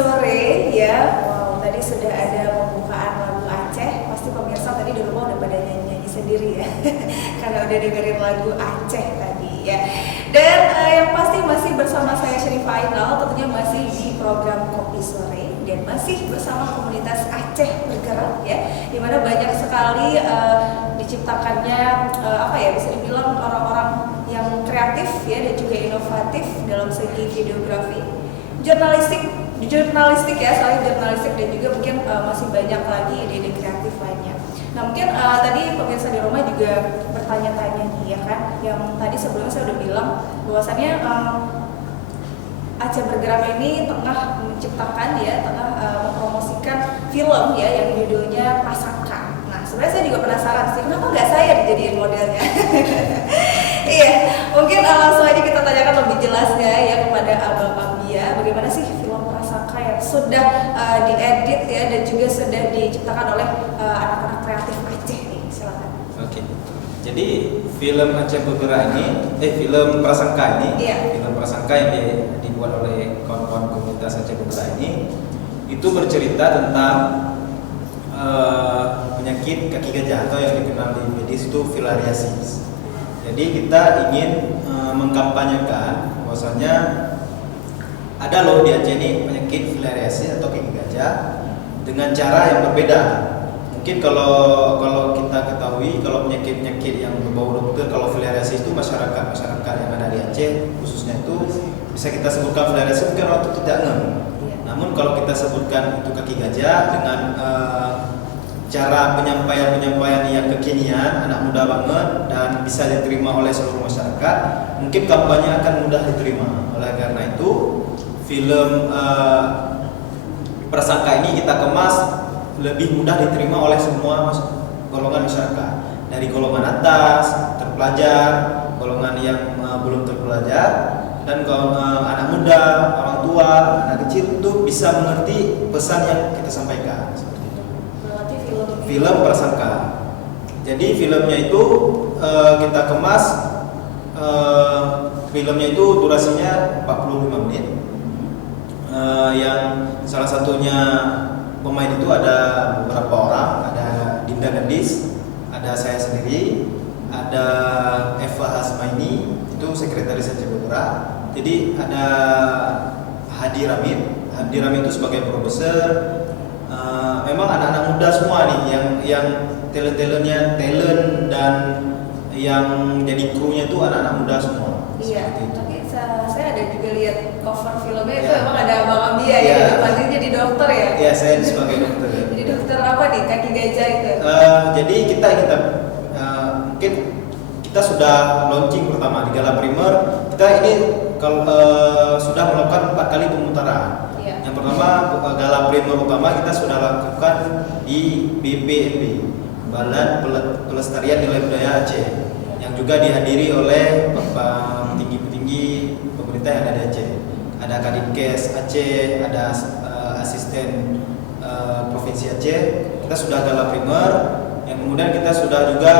sore ya. Wow, tadi sudah ada pembukaan lagu Aceh. Pasti pemirsa tadi di rumah udah pada nyanyi-nyanyi sendiri ya. Karena udah dengerin lagu Aceh tadi ya. Dan yang pasti masih bersama saya Syarifah Ainal, tentunya masih di program Kopi Sore dan masih bersama komunitas Aceh Bergerak ya. Dimana banyak sekali diciptakannya bisa dibilang orang-orang yang kreatif ya dan juga inovatif dalam segi videografi, jurnalistik ya, soalnya jurnalistik dan juga mungkin masih banyak lagi ide-ide kreatif lainnya. Nah mungkin tadi pemirsa di rumah juga bertanya-tanya nih ya kan, yang tadi sebelumnya saya udah bilang bahwasannya Aceh Bergerak ini tengah menciptakan ya, tengah mempromosikan film ya yang judulnya Prasangka. Nah sebenarnya saya juga penasaran sih, kenapa nggak saya dijadiin modelnya? Iya, mungkin langsung aja kita tanyakan lebih jelasnya ya kepada Abang Ambia, bagaimana sih film Prasangka yang sudah diedit ya dan juga sudah diciptakan oleh anak-anak kreatif Aceh nih, silakan. Oke. Jadi film Aceh Bergerak ini, film Prasangka ini, film Prasangka yang dibuat oleh kawan-kawan komunitas Aceh Bergerak ini, itu bercerita tentang penyakit kaki gajah atau yang dikenal di medis itu filariasis. Jadi kita ingin mengkampanyekan bahwasanya ada loh di Aceh ini penyakit filariasis atau kaki gajah dengan cara yang berbeda. Mungkin kalau kita ketahui kalau penyakit-penyakit yang berbau dokter, kalau filariasis itu masyarakat yang ada di Aceh khususnya itu bisa kita sebutkan filariasis mungkin orang itu tidak ngeh. Namun kalau kita sebutkan itu kaki gajah dengan cara penyampaian yang kekinian, anak muda banget dan bisa diterima oleh seluruh masyarakat, mungkin kampanye akan mudah diterima. Oleh karena itu, film Prasangka ini kita kemas lebih mudah diterima oleh semua golongan masyarakat, dari golongan atas, terpelajar, golongan yang belum terpelajar, dan anak muda, orang tua, anak kecil itu bisa mengerti pesan yang kita sampaikan. Film Prasangka. Jadi filmnya itu kita kemas, filmnya itu durasinya 45 menit. Yang salah satunya pemain itu ada beberapa orang, ada Dinda Gadis, ada saya sendiri, ada Eva Hasmaini, itu sekretaris Aceh Bergerak. Jadi ada Hadi Ramid itu sebagai produser. Memang anak-anak muda semua nih yang talent dan yang jadi krunya itu anak-anak muda semua. Iya. Tapi saya ada juga lihat cover filmnya itu memang ada Abang Ambia ya. Pasti jadi dokter ya. Iya, saya sebagai dokter. Jadi dokter apa nih kaki gajah itu? Jadi kita mungkin kita sudah launching pertama di Gala Primer. Kita ini kalau sudah melakukan 4 kali pemutaran. Yang pertama Gala Primer utama kita sudah lakukan di BPNB, Badan Pelestarian Nilai Budaya Aceh, yang juga dihadiri oleh petinggi-petinggi pemerintah yang ada di Aceh. Ada Kadinkes Aceh, ada asisten Provinsi Aceh. Kita sudah Gala Primer, yang kemudian kita sudah juga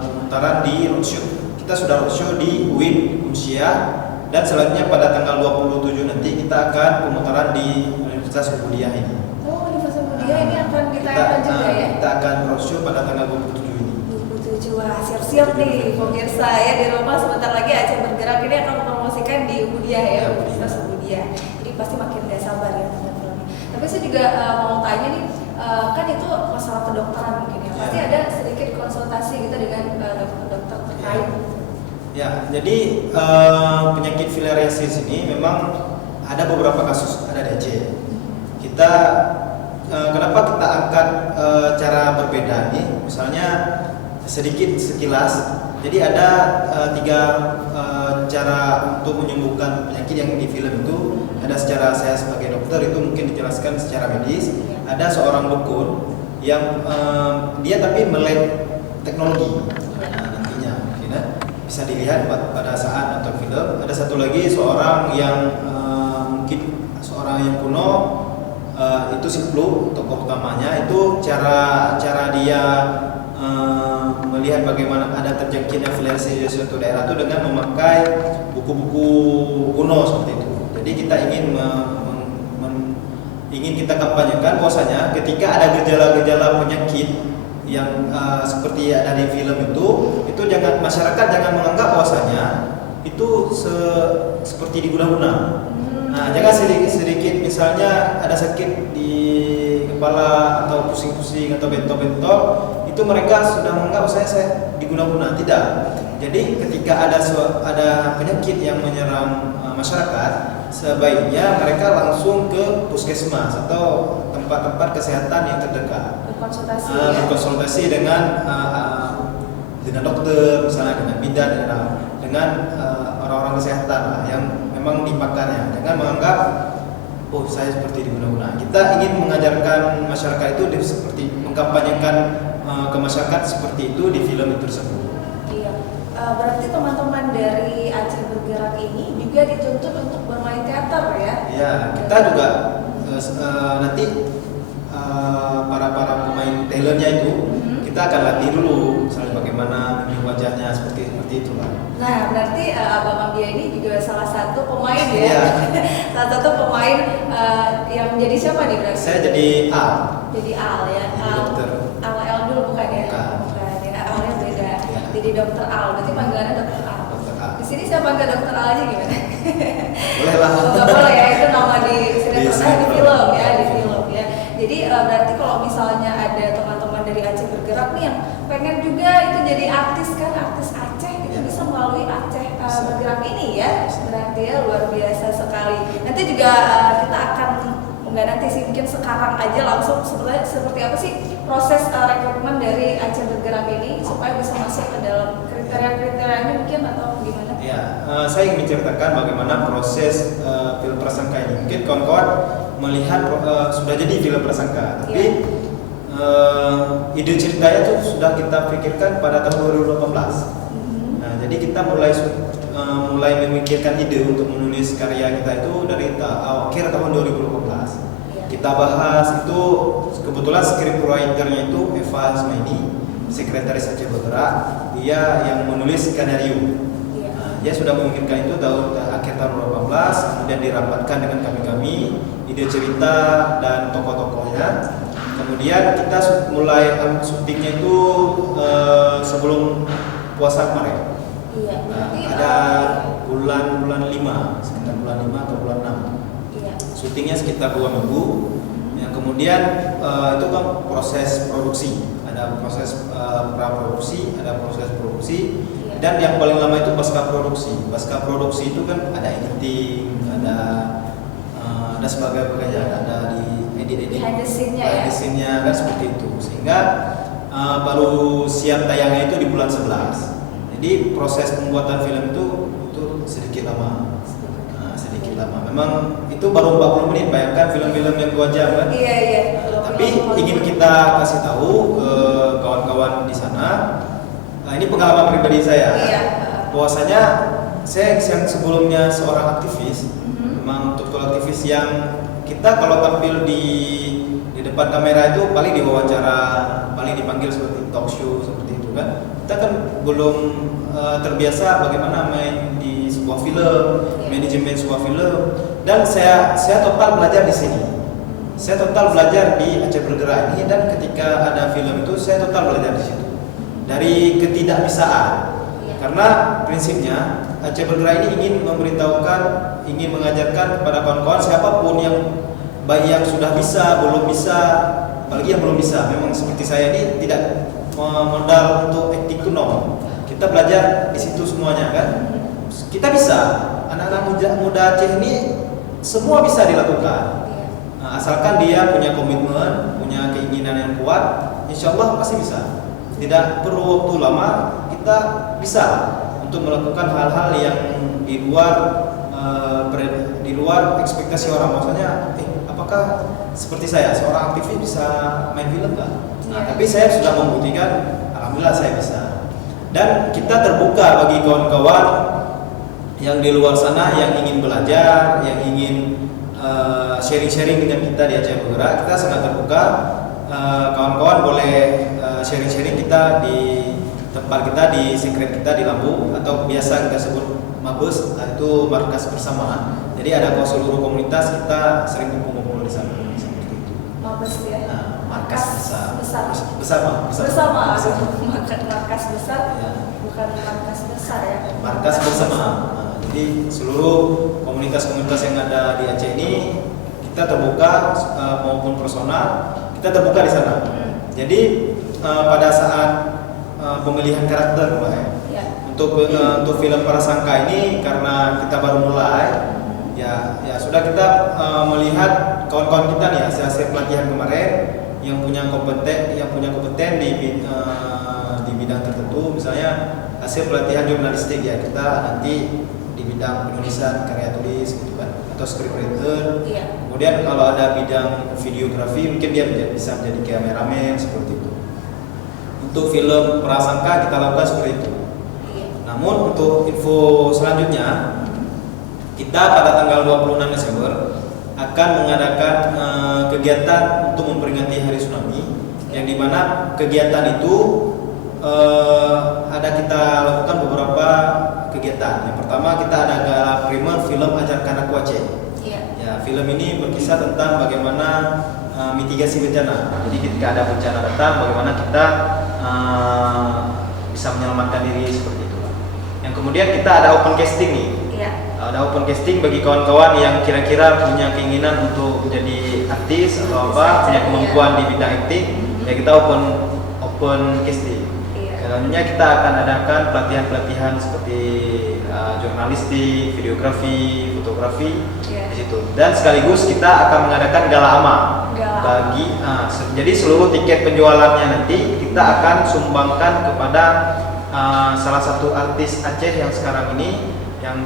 pemutaran di roadshow. Kita sudah roadshow di UIN Unsia. Dan selanjutnya pada tanggal 27 nanti kita akan pemutaran di Universitas Muhammadiyah ini. Oh, Universitas Muhammadiyah ini akan ditayangkan juga ya? Kita akan roadshow pada tanggal 27 ini. 27, wah siap-siap nih pemirsa ya di rumah, sebentar lagi Aceh Bergerak ini akan mempromosikan di Muhammadiyah ya, Universitas Muhammadiyah. Jadi pasti makin gak sabar ya nonton filmnya. Tapi saya juga mau tanya nih, kan itu masalah kedokteran mungkin ya, pasti ada sedikit konsultasi gitu dengan dokter terkait. Ya, jadi penyakit filariasis ini memang ada beberapa kasus ada di Aceh. Kenapa kita angkat cara berbeda nih? Misalnya sedikit sekilas. Jadi ada 3 cara untuk menyembuhkan penyakit yang di film itu. Ada secara saya sebagai dokter itu mungkin dijelaskan secara medis. Ada seorang dukun yang dia tapi melek teknologi. Bisa dilihat pada saat nonton film. Ada satu lagi seorang yang mungkin seorang yang kuno, itu si Pluk, tokoh utamanya. Itu cara dia melihat bagaimana ada terjangkitnya filariasis di suatu daerah itu dengan memakai buku-buku kuno seperti itu. Jadi kita ingin ingin kita kampanyekan bahwasanya ketika ada gejala-gejala penyakit yang seperti ada di film itu jangan masyarakat jangan menganggap bahwasanya itu seperti diguna-guna. Nah, jangan sedikit misalnya ada sakit di kepala atau pusing-pusing atau bentol-bentol, itu mereka sudah menganggap saya diguna-guna. Tidak. Jadi ketika ada penyakit yang menyerang masyarakat, sebaiknya mereka langsung ke puskesmas atau tempat-tempat kesehatan yang terdekat. Berkonsultasi dengan dokter, misalnya dengan bidan, dengan orang-orang kesehatan lah, yang memang dipakarnya. Jangan menganggap oh saya seperti diguna-guna. Kita ingin mengajarkan masyarakat itu seperti mengkampanyekan ke masyarakat seperti itu di film tersebut. Iya. Berarti teman-teman dari Aceh Bergerak ini juga dituntut untuk bermain teater ya? Iya, kita juga nanti para pemain talentnya itu kita akan latih dulu, misalnya bagaimana wajahnya seperti itulah. Nah, berarti Abang Ambia ini juga salah satu pemain ya? Salah satu pemain yang menjadi siapa nih berarti? Saya jadi Al. Jadi Al ya? Dokter. Al dulu bukan ya? Bukan ya, Alnya beda. Ya. Jadi Dokter Al, berarti panggilannya Dokter Al. Dokter Al. Di sini saya panggil Dokter Al aja gimana? Boleh lah. Nggak boleh ya, itu nama di sinetron di film ya, di film ya. Jadi berarti kalau misalnya ada teman-teman dari Aceh Bergerak nih yang pengen juga itu jadi artis kan, artis Aceh itu bisa melalui Aceh Bergerak ini ya. Berarti ya luar biasa sekali. Nanti juga kita akan nggak nanti sih, mungkin sekarang aja langsung seperti apa sih proses rekrutmen dari Aceh Bergerak ini supaya bisa masuk ke dalam kriteria-kriterianya mungkin atau gimana? Ya, saya ingin menceritakan bagaimana proses film Prasangka ini. Mungkin kawan-kawan melihat sudah jadi film Prasangka, tapi ide ceritanya tuh sudah kita pikirkan pada tahun 2018. Nah, jadi kita mulai memikirkan ide untuk menulis karya kita itu dari akhir tahun 2018. Kita bahas itu, kebetulan scriptwriter-nya itu Eva Asmaini, sekretaris Aceh Bergerak, dia yang menulis skenario. Dia sudah memikirkan itu akhir tahun 2018, kemudian dirapatkan dengan kami, ide cerita dan tokoh-tokohnya. Kemudian kita mulai syutingnya itu sebelum puasa kemarin. Iya, ada bulan 5, sekitar bulan 5 atau bulan 6. Iya. Syutingnya sekitar 2 minggu. Yang kemudian itu kan proses produksi. Ada proses pra-produksi, ada proses produksi. Dan yang paling lama itu pasca produksi. Pasca produksi itu kan ada editing, ada sebagainya, ada di edit behind the scene-nya kan seperti itu. Sehingga baru siap tayangnya itu di bulan 11. Jadi proses pembuatan film itu sedikit lama. Sedikit lama. Memang itu baru 40 menit. Bayangkan film-film yang 2 jam kan? Iya. Tapi ingin kita kasih tahu ke kawan-kawan di sana. Ini pengalaman pribadi saya. Bahwasanya saya yang sebelumnya seorang aktivis, memang betul aktivis yang kita kalau tampil di depan kamera itu paling diwawancara, paling dipanggil seperti talk show seperti itu kan. Kita kan belum terbiasa bagaimana main di sebuah film, manajemen sebuah film. Dan saya total belajar di sini. Saya total belajar di Aceh Bergerak ini, dan ketika ada film itu saya total belajar di situ. Dari ketidakbisaan, karena prinsipnya Aceh Bergerak ini ingin memberitahukan, ingin mengajarkan kepada kawan-kawan siapapun yang baik yang sudah bisa, belum bisa, apalagi yang belum bisa. Memang seperti saya ini tidak modal untuk acting kuno. Kita belajar di situ semuanya kan. Kita bisa, anak-anak muda Aceh ini semua bisa dilakukan. Asalkan dia punya komitmen, punya keinginan yang kuat, insya Allah pasti bisa. Tidak perlu waktu lama, kita bisa untuk melakukan hal-hal yang di luar ekspektasi orang. Maksudnya, apakah seperti saya seorang aktivis bisa main film nggak? Tapi saya sudah membuktikan, alhamdulillah saya bisa. Dan kita terbuka bagi kawan-kawan yang di luar sana yang ingin belajar, yang ingin sharing-sharing dengan kita di Aceh Bergerak. Kita sangat terbuka. Kawan-kawan boleh sharing-sharing kita di tempat kita, di secret kita di Lampung, atau biasa kita sebut Mabes, itu markas bersama. Jadi ada seluruh komunitas, kita sering kumpul-kumpul di sana. Mabes ya. Markas besar. Bersama. Bersama. Markas besar. Ya. Bukan markas besar ya. Markas bersama. Jadi seluruh komunitas-komunitas yang ada di Aceh ini kita terbuka maupun personal kita terbuka di sana. Jadi pada saat pemilihan karakter, Mbak, Ya. untuk film Prasangka ini karena kita baru mulai, ya sudah kita melihat kawan-kawan kita nih hasil pelatihan kemarin yang punya kompeten di bidang tertentu, misalnya hasil pelatihan jurnalistik ya kita nanti di bidang penulisan karya tulis gitu kan atau scriptwriter. Iya. Kemudian kalau ada bidang videografi mungkin dia bisa menjadi kameramen seperti itu. Untuk film Prasangka kita lakukan seperti itu. Iya. Namun untuk info selanjutnya kita pada tanggal 26 Desember akan mengadakan kegiatan untuk memperingati Hari Tsunami yang dimana kegiatan itu ada kita lakukan beberapa kegiatan. Yang pertama kita ada gala primer film Ajarkan Aku Aceh. Iya. Ya, film ini berkisah tentang bagaimana mitigasi bencana. Jadi ketika ada bencana datang, bagaimana kita bisa menyelamatkan diri seperti itu. Yang kemudian kita ada open casting nih. Iya. Ada open casting bagi kawan-kawan yang kira-kira punya keinginan untuk menjadi artis atau apa, punya kemampuan di bidang acting, ya kita open casting. Selanjutnya kita akan adakan pelatihan-pelatihan seperti jurnalistik, videografi, fotografi di situ. Dan sekaligus kita akan mengadakan gala ama bagi jadi seluruh tiket penjualannya nanti kita akan sumbangkan kepada salah satu artis Aceh yang sekarang ini yang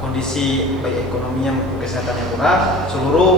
kondisi baik ekonominya maupun kesehatan yang murah. Seluruh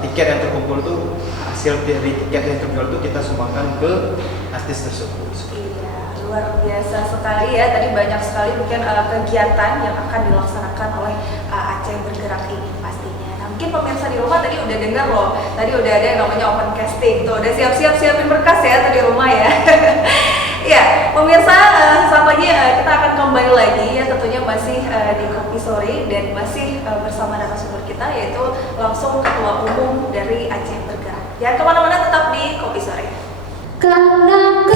tiket yang terkumpul itu hasil dari tiket yang terjual itu kita sumbangkan ke artis tersebut. Iya, luar biasa sekali ya. Tadi banyak sekali mungkin kegiatan yang akan dilaksanakan oleh Aceh Bergerak ini pastinya. Nah, mungkin pemirsa di rumah tadi udah dengar loh. Tadi udah ada yang namanya open casting. Tuh udah siapin berkas ya tuh di rumah ya. Ya, pemirsa saat lagi kita akan kembali lagi ya tentunya masih di Kopi Sore dan masih bersama narasumber kita yaitu langsung Ketua Umum dari Aceh Bergerak. Jangan kemana-mana, tetap di Kopi Sore. Karena